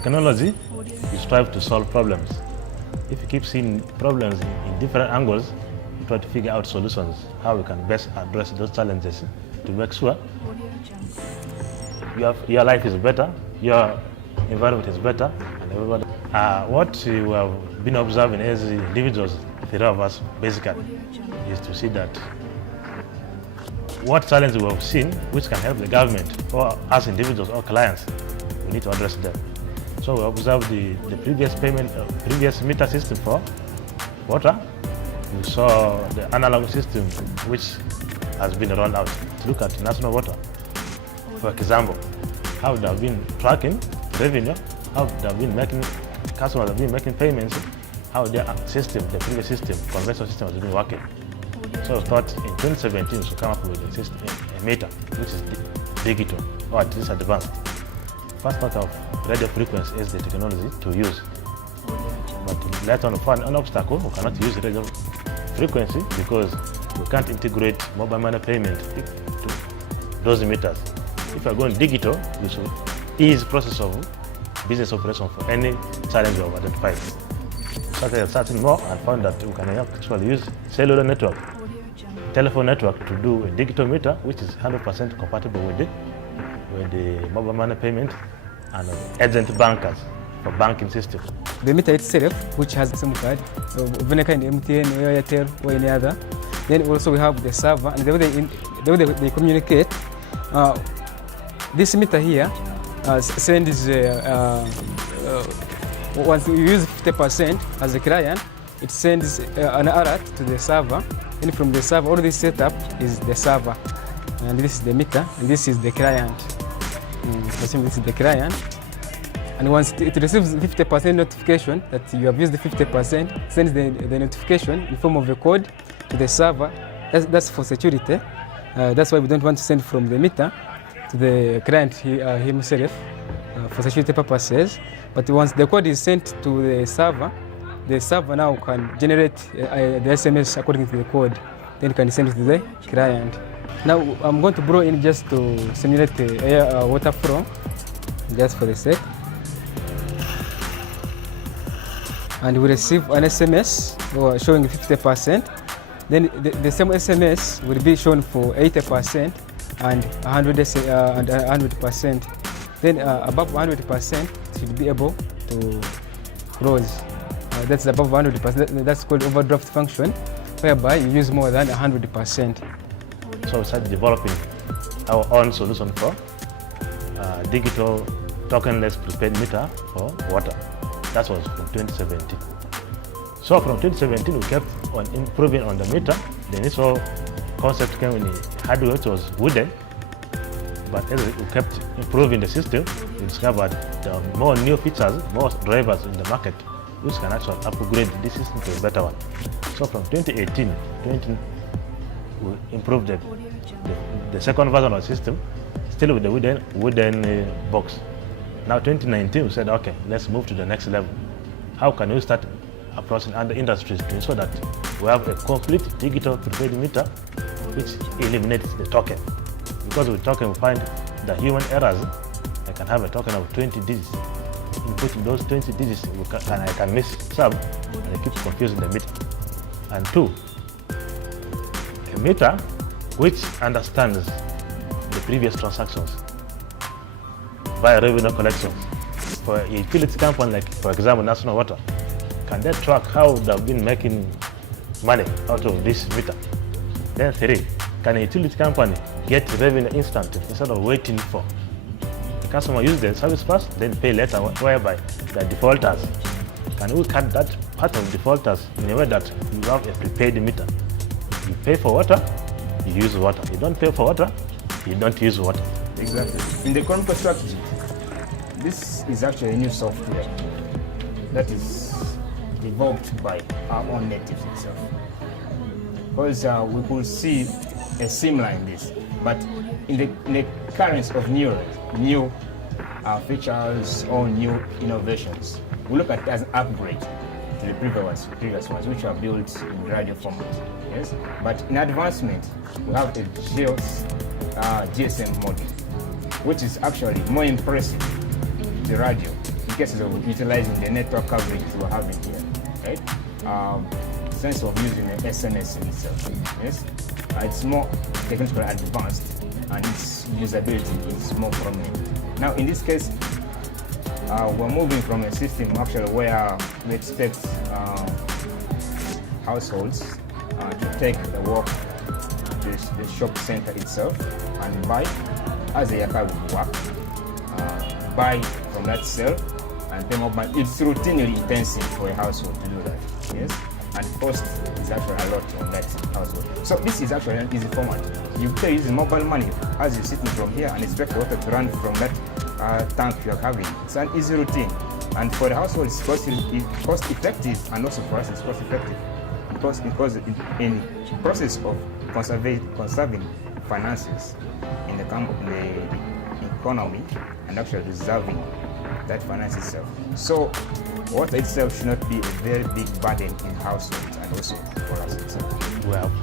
technology, you strive to solve problems. If you keep seeing problems in different angles, you try to figure out solutions, how we can best address those challenges to make sure your life is better, your environment is better, and everybody. What we have been observing as individuals, the three of us basically, is to see that what challenges we have seen which can help the government or us individuals or clients, we need to address them. So we observed the previous meter system for water. We saw the analog system which has been rolled out. Look at national water, for example, how they have been tracking revenue, how they have been making, customers have been making payments, how their system, the previous system, conventional system has been working. So I thought in 2017 to come up with a system, a meter, which is digital, or at least advanced. First thought of radio frequency as the technology to use. But later on, found an obstacle, we cannot use radio frequency because we can't integrate mobile money payment to those meters. If we are going digital, we should ease the process of business operation for any challenge we have identified. Started searching more and found that we can actually use cellular network, telephone network to do a digital meter, which is 100% compatible with the mobile money payment and agent bankers for banking system. The meter itself, which has a SIM card, of any kind, MTN or Airtel or any other. Then also we have the server, and the way they communicate. This meter here sends once you use 50% as a client, it sends an alert to the server. And from the server, all this setup is the server, and this is the meter, and this is the client. This is the client. And once it receives 50% notification that you have used the 50%, sends the notification in form of a code to the server. That's for security. That's why we don't want to send from the meter to the client himself for security purposes. But once the code is sent to the server now can generate the SMS according to the code. Then can send it to the client. Now I'm going to blow in just to simulate the air water flow, just for the sake. And we receive an SMS showing 50%. Then the same SMS will be shown for 80% and 100%. Then above 100% should be able to close. That's above 100%. That's called overdraft function, whereby you use more than 100%. So we started developing our own solution for digital tokenless prepaid meter for water. That was from 2017. So from 2017, we kept on improving on the meter. The initial concept came in the hardware, which was wooden. But as we kept improving the system, we discovered there are more new features, more drivers in the market, which can actually upgrade this system to a better one. So from 2018, we improved the second version of the system, still with the wooden box. Now 2019, we said, okay, let's move to the next level. How can we start approaching other industries to ensure that we have a complete digital prepaid meter which eliminates the token? Because with token, we find the human errors. I can have a token of 20 digits. Inputting those 20 digits, I can miss sub, and it keeps confusing the meter. And two, a meter which understands the previous transactions via revenue collections. For a utility company like, for example, National Water, can they track how they've been making money out of this meter? Then three, can a utility company get revenue instantly instead of waiting for the customer use the service first, then pay later, whereby the defaulters? Can we cut that part of defaulters in a way that you have a prepaid meter? You pay for water, you use water. You don't pay for water, you don't use water. Exactly. In the current strategy, this is actually a new software that is developed by our own natives itself. Because we could see a similar in this, but in the currents of new features or new innovations, we look at it as an upgrade to the previous ones, which are built in radio format. Yes, but in advancement, we have a GSM model, which is actually more impressive, the radio, in cases of utilizing the network coverage we're having here, right? Sense of using the SNS in itself, yes? It's more technically advanced and its usability is more prominent. Now, in this case, we're moving from a system actually where we expect households to take the walk to the shop center itself and buy as the Yaka would work, buy from that sale and pay more money. It's routinely intensive for a household to do that, yes? And cost is actually a lot on that household. So this is actually an easy format. You pay using mobile money as you're sitting from here and expect the water to run from that tank you're having. It's an easy routine. And for the household, it's cost effective, and also for us, it's cost effective. Because in the process of conserving finances in the economy and actually reserving that finance itself. So water itself should not be a very big burden in households and also for us itself. We have